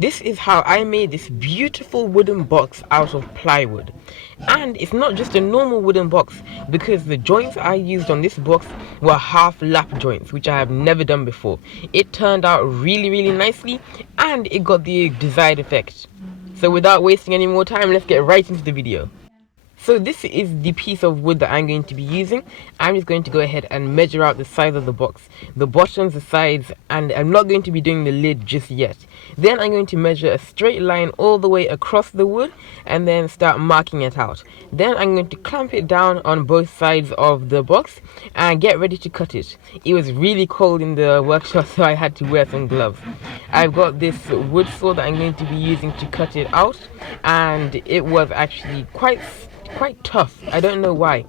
This is how I made this beautiful wooden box out of plywood. And it's not just a normal wooden box, because the joints I used on this box were half lap joints, which I have never done before. It turned out really nicely, and it got the desired effect. So without wasting any more time, let's get right into the video. So this is the piece of wood that I'm going to be using. I'm just going to go ahead and measure out the size of the box, the bottoms, the sides, and I'm not going to be doing the lid just yet. Then I'm going to measure a straight line all the way across the wood and then start marking it out. Then I'm going to clamp it down on both sides of the box and get ready to cut it. It was really cold in the workshop, so I had to wear some gloves. I've got this wood saw that I'm going to be using to cut it out, and it was actually quite tough. I don't know why.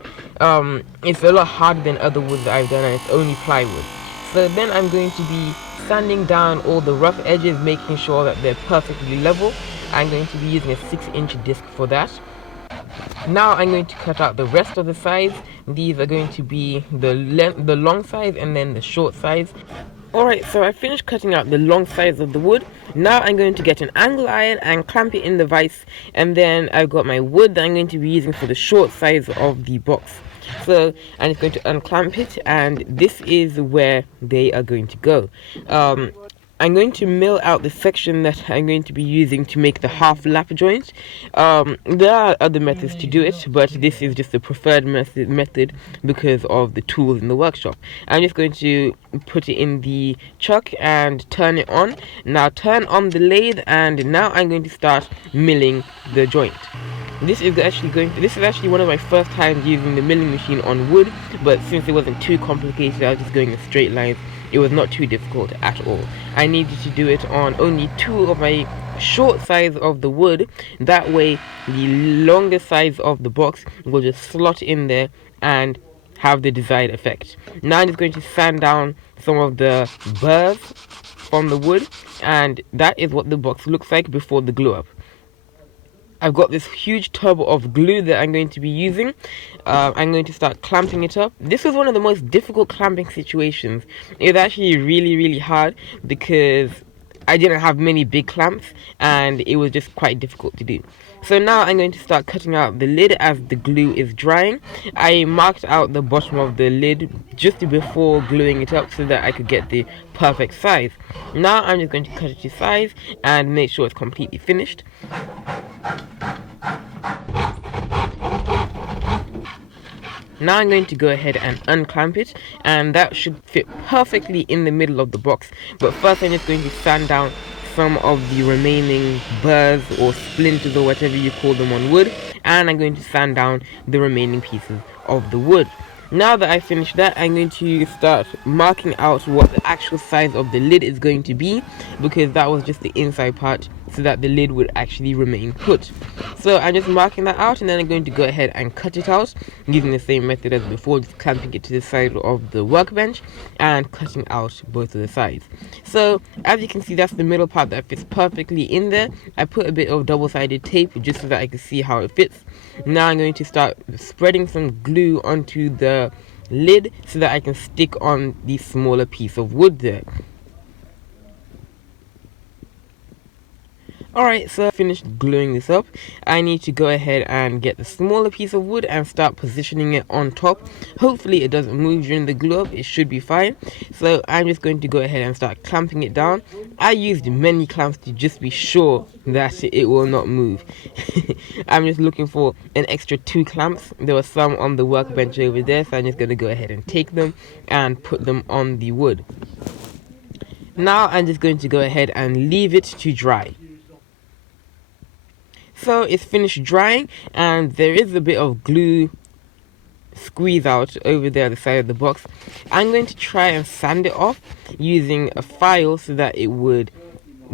It's a lot harder than other wood that I've done, and it's only plywood. So then I'm going to be sanding down all the rough edges, making sure that they're perfectly level. I'm going to be using a 6-inch disc for that. Now I'm going to cut out the rest of the sides. These are going to be the long sides and then the short sides. Alright, so I finished cutting out the long sides of the wood. Now I'm going to get an angle iron and clamp it in the vise, and then I've got my wood that I'm going to be using for the short sides of the box. So I'm just going to unclamp it, and this is where they are going to go. I'm going to mill out the section that I'm going to be using to make the half lap joint. There are other methods to do it, but this is just the preferred method because of the tools in the workshop. I'm just going to put it in the chuck and turn it on. Now turn on the lathe, and now I'm going to start milling the joint. This is actually one of my first times using the milling machine on wood, but since it wasn't too complicated, I was just going in straight lines. It was not too difficult at all. I needed to do it on only 2 of my short sides of the wood. That way the longer sides of the box will just slot in there and have the desired effect. Now I'm just going to sand down some of the burrs from the wood, and that is what the box looks like before the glue up. I've got this huge tub of glue that I'm going to be using. I'm going to start clamping it up. This was one of the most difficult clamping situations. It was actually really hard because I didn't have many big clamps, and it was just quite difficult to do. So now I'm going to start cutting out the lid as the glue is drying. I marked out the bottom of the lid just before gluing it up so that I could get the perfect size. Now I'm just going to cut it to size and make sure it's completely finished. Now I'm going to go ahead and unclamp it, and that should fit perfectly in the middle of the box. But first I'm just going to sand down some of the remaining burrs or splinters or whatever you call them on wood, and I'm going to sand down the remaining pieces of the wood. Now that I finished that, I'm going to start marking out what the actual size of the lid is going to be, because that was just the inside part, so that the lid would actually remain put. So I'm just marking that out, and then I'm going to go ahead and cut it out using the same method as before, just clamping it to the side of the workbench and cutting out both of the sides. So as you can see, that's the middle part that fits perfectly in there. I put a bit of double-sided tape just so that I can see how it fits. Now I'm going to start spreading some glue onto the lid so that I can stick on the smaller piece of wood there. Alright, so I finished gluing this up. I need to go ahead and get the smaller piece of wood and start positioning it on top. Hopefully it doesn't move during the glue up, it should be fine. So I'm just going to go ahead and start clamping it down. I used many clamps to just be sure that it will not move. I'm just looking for an extra 2 clamps. There were some on the workbench over there, so I'm just going to go ahead and take them and put them on the wood. Now I'm just going to go ahead and leave it to dry. So it's finished drying, and there is a bit of glue squeeze out over there at the side of the box. I'm going to try and sand it off using a file so that it would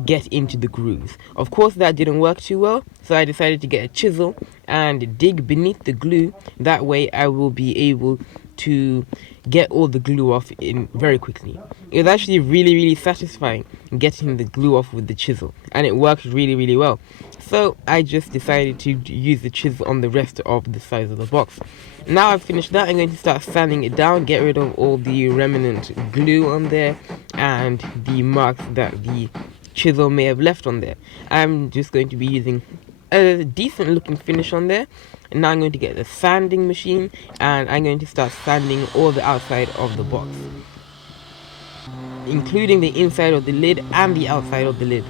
get into the grooves. Of course that didn't work too well, so I decided to get a chisel and dig beneath the glue. That way I will be able to get all the glue off in very quickly. It was actually really satisfying getting the glue off with the chisel, and it worked really well. So I just decided to use the chisel on the rest of the sides of the box. Now I've finished that, I'm going to start sanding it down, get rid of all the remnant glue on there and the marks that the chisel may have left on there. I'm just going to be using a decent looking finish on there. And now I'm going to get the sanding machine and I'm going to start sanding all the outside of the box, including the inside of the lid and the outside of the lid.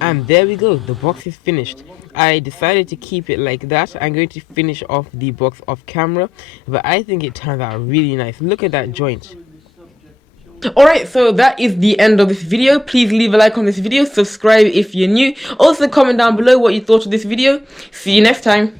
And there we go, the box is finished. I decided to keep it like that. I'm going to finish off the box off camera, but I think it turned out really nice. Look at that joint. Alright, so that is the end of this video. Please leave a like on this video, subscribe if you're new. Also comment down below what you thought of this video. See you next time.